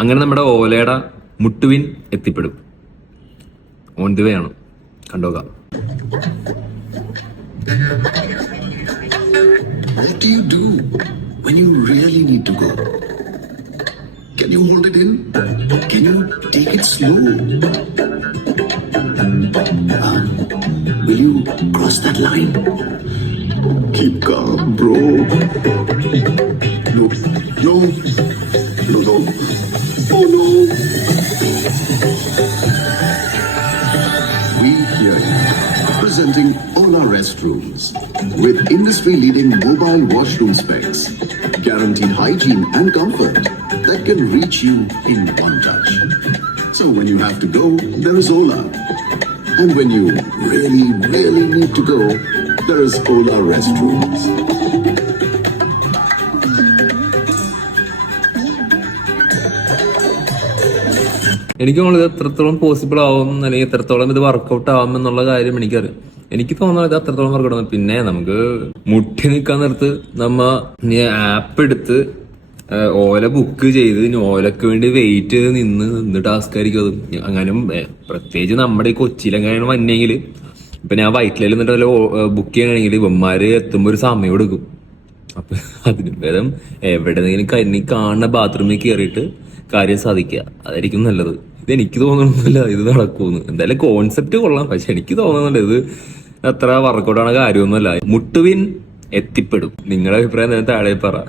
അങ്ങനെ നമ്മുടെ ഓലയുടെ മുട്ടുവിൻ എത്തിപ്പെടും. ഓൺ ദി വേ ആണ്, കണ്ടോക്കാം. What do you do when you really need to go? Can you hold it in? Can you take it slow? Will you cross that line? Keep calm, bro. No, no, no, no. Oh no. We here presenting Ola Restrooms with industry-leading mobile washroom specs, guaranteed hygiene and comfort that can reach you in one touch. So when you have to go, there is Ola. And when you really, really need to go, there is Ola Restrooms. എനിക്ക് തോന്നുന്നത് എത്രത്തോളം പോസിബിൾ ആവും അല്ലെങ്കിൽ എത്രത്തോളം ഇത് വർക്കൗട്ട് ആവും എന്നുള്ള കാര്യം എനിക്കറിയാം. എനിക്ക് തോന്നുന്നത് ഇത് അത്രത്തോളം വർക്കൗട്ട് ആവും. പിന്നെ നമുക്ക് മുട്ടി നിൽക്കാൻ നേരത്ത് നമ്മ ആപ്പ് എടുത്ത് ഓല ബുക്ക് ചെയ്ത് ഓലക്ക് വേണ്ടി വെയിറ്റ് ചെയ്ത് നിന്ന് ടാസ്ക് ആയിരിക്കും അത്. അങ്ങനെ പ്രത്യേകിച്ച് നമ്മുടെ ഈ കൊച്ചിയിലെങ്ങാനും വന്നെങ്കിൽ ഇപ്പൊ ഞാൻ വൈറ്റിലയിൽ നിന്നിട്ട് ബുക്ക് ചെയ്യണമെങ്കിൽ ഇവന്മാര് എത്തുമ്പോ ഒരു സമയം എടുക്കും. അപ്പൊ അതിന് ഭേദം എവിടെന്നെങ്കിലും കന്നി കാണുന്ന ബാത്റൂമിൽ കയറിയിട്ട് കാര്യം സാധിക്കുക, അതായിരിക്കും നല്ലത്. ഇതെനിക്ക് തോന്നുന്നില്ല ഇത് നടക്കുമെന്ന്. എന്തായാലും കോൺസെപ്റ്റ് കൊള്ളാം, പക്ഷെ എനിക്ക് തോന്നുന്നില്ല ഇത് അത്ര വർക്കൗട്ടാണ് കാര്യമൊന്നുമല്ല. മുട്ടുവിൻ എത്തിപ്പെടും. നിങ്ങളുടെ അഭിപ്രായം താഴെ പറ.